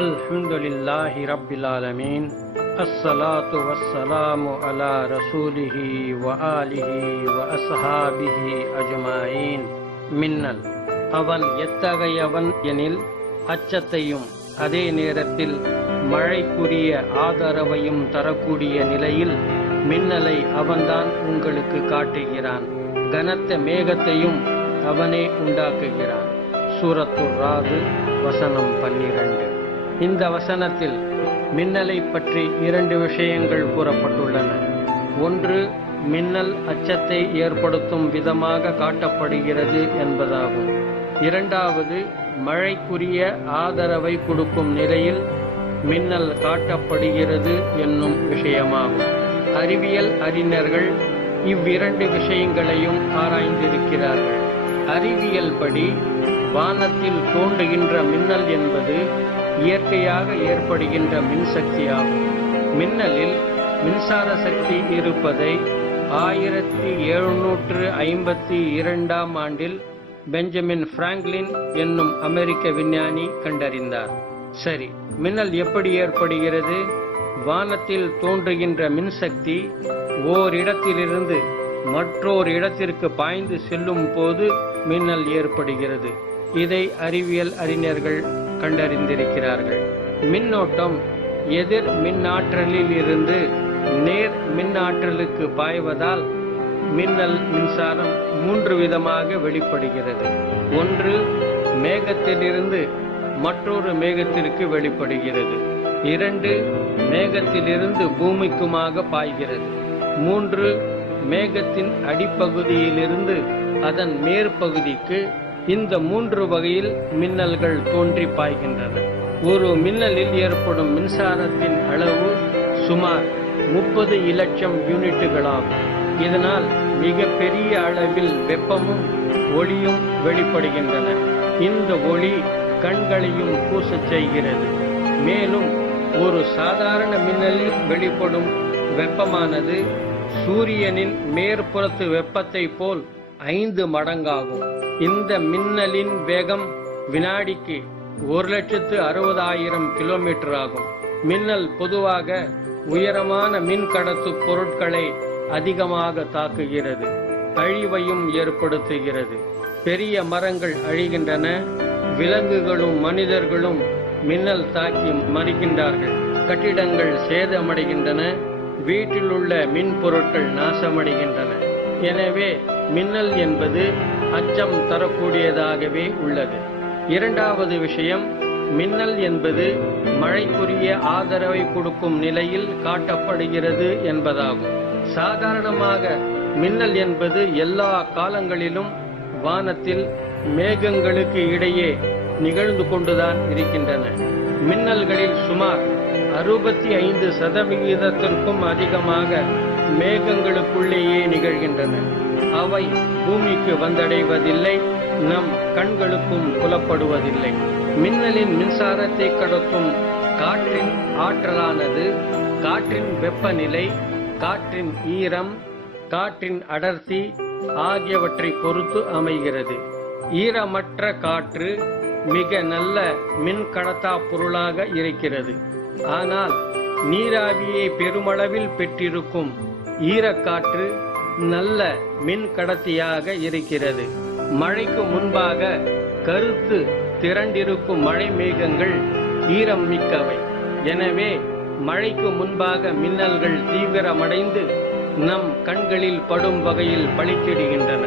அல்ஹம்துலில்லாஹி ரப்பில் ஆலமீன். அஸ்ஸலாத்து வஸ்ஸலாமு அலா ரசூலிஹி வ ஆலிஹி வ அஸ்ஹாபிஹி அஜ்மாயின். மின்னல் அவன் எத்தகையவன் எனில் அச்சத்தையும் அதே நேரத்தில் மழைக்குரிய ஆதரவையும் தரக்கூடிய நிலையில் மின்னலை அவன்தான் உங்களுக்கு காட்டுகிறான். கனத்த மேகத்தையும் அவனே உண்டாக்குகிறான். சூரத்துர் ராது வசனம் 12. இந்த வசனத்தில் மின்னலை பற்றி 2 விஷயங்கள் கூறப்பட்டுள்ளன. ஒன்று, மின்னல் அச்சத்தை ஏற்படுத்தும் விதமாக காட்டப்படுகிறது என்பதாகும். இரண்டாவது, மழைக்குரிய ஆதரவை கொடுக்கும் நிலையில் மின்னல் காட்டப்படுகிறது என்னும் விஷயமாகும். அறிவியல் அறிஞர்கள் இவ்விரண்டு விஷயங்களையும் ஆராய்ந்திருக்கிறார்கள். அறிவியல் படி வானத்தில் தோன்றுகின்ற மின்னல் என்பது இயற்கையாக ஏற்படுகின்ற மின்சக்தியாகும். மின்னலில் மின்சார சக்தி இருப்பதை 1752ஆம் ஆண்டில் பெஞ்சமின் பிராங்க்லின் என்னும் அமெரிக்க விஞ்ஞானி கண்டறிந்தார். சரி, மின்னல் எப்படி ஏற்படுகிறது? வானத்தில் தோன்றுகின்ற மின்சக்தி ஓரிடத்திலிருந்து மற்றொரு இடத்திற்கு பாய்ந்து செல்லும் போது மின்னல் ஏற்படுகிறது. இதை அறிவியல் அறிஞர்கள் கண்டறிந்திருக்கிறார்கள். மின்னோட்டம் எதிர் மின்னாற்றலில் இருந்து நேர் மின்னாற்றலுக்கு பாய்வதால் மின்னல் மின்சாரம் 3 விதமாக வெளிப்படுகிறது. ஒன்று, மேகத்திலிருந்து மற்றொரு மேகத்திற்கு வெளிப்படுகிறது. 2, மேகத்திலிருந்து பூமிக்குமாக பாய்கிறது. 3, மேகத்தின் அடிப்பகுதியிலிருந்து அதன் மேற்பகுதிக்கு. இந்த 3 வகையில் மின்னல்கள் தோன்றி பாய்கின்றன. ஒரு மின்னலில் ஏற்படும் மின்சாரத்தின் அளவு சுமார் 30 இலட்சம் யூனிட்டுகளாகும். இதனால் மிக பெரிய அளவில் வெப்பமும் ஒளியும் வெளிப்படுகின்றன. இந்த ஒளி கண்களையும் கூசச் செய்கிறது. மேலும் ஒரு சாதாரண மின்னலில் வெளிப்படும் வெப்பமானது சூரியனின் மேற்புறத்து வெப்பத்தை போல் 5 மடங்காகும். இந்த மின்னலின் வேகம் வினாடிக்கு 1,60,000 கிலோமீட்டர் ஆகும். மின்னல் பொதுவாக உயரமான மின் கடத்து பொருட்களை அதிகமாக தாக்குகிறது, அழிவையும் ஏற்படுத்துகிறது. பெரிய மரங்கள் அழிகின்றன. விலங்குகளும் மனிதர்களும் மின்னல் தாக்கி மறிக்கின்றார்கள். கட்டிடங்கள் சேதமடைகின்றன. வீட்டிலுள்ள மின் பொருட்கள் நாசமடைகின்றன. எனவே மின்னல் என்பது அச்சம் தரக்கூடியதாகவே உள்ளது. இரண்டாவது விஷயம், மின்னல் என்பது மழைக்குரிய ஆதரவை கொடுக்கும் நிலையில் காட்டப்படுகிறது என்பதாகும். சாதாரணமாக மின்னல் என்பது எல்லா காலங்களிலும் வானத்தில் மேகங்களுக்கு இடையே நிகழ்ந்து கொண்டுதான் இருக்கின்றன. மின்னல்களில் சுமார் 65% அதிகமாக மேகங்களுக்குள்ளேயே நிகழ்கின்றன. அவை பூமிக்கு வந்தடைவதில்லை, நம் கண்களுக்கும் புலப்படுவதில்லை. மின்னலின் மின்சாரத்தை கடத்தும் காற்றின் ஆற்றலானது காற்றின் வெப்பநிலை, காற்றின் ஈரம், காற்றின் அடர்த்தி ஆகியவற்றை பொறுத்து அமைகிறது. ஈரமற்ற காற்று மிக நல்ல மின் கடத்தா பொருளாக இருக்கிறது. ஆனால் நீராவியை பெருமளவில் பெற்றிருக்கும் ஈரக்காற்று நல்ல மின் கடத்தியாக இருக்கிறது. மழைக்கு முன்பாக கருத்து திரண்டிருக்கும் மழை மேகங்கள் ஈரம் மிக்கவை. எனவே மழைக்கு முன்பாக மின்னல்கள் தீவிரமடைந்து நம் கண்களில் படும் வகையில் பளிச்சிடுகின்றன.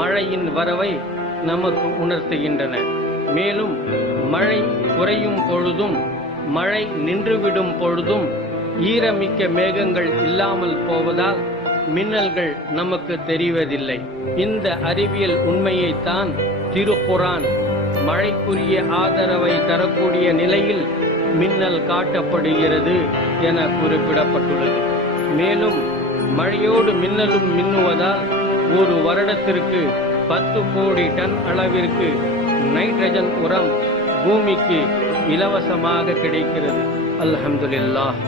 மழையின் வரவை நமக்கு உணர்த்துகின்றன. மேலும் மழை குறையும் பொழுதும் மழை நின்றுவிடும் பொழுதும் ஈரமிக்க மேகங்கள் இல்லாமல் போவதால் மின்னல்கள் நமக்கு தெரிவதில்லை. இந்த அறிவியல் உண்மையைத்தான் திருக்குர்ஆன் மழைக்குரிய ஆதரவை தரக்கூடிய நிலையில் மின்னல் காட்டப்படுகிறது என குறிப்பிடப்பட்டுள்ளது. மேலும் மழையோடு மின்னலும் மின்னுவதால் ஒரு வருடத்திற்கு 10 கோடி டன் அளவிற்கு நைட்ரஜன் உரம் பூமிக்கு இலவசமாக கிடைக்கிறது. அல்ஹம்துலில்லாஹ்.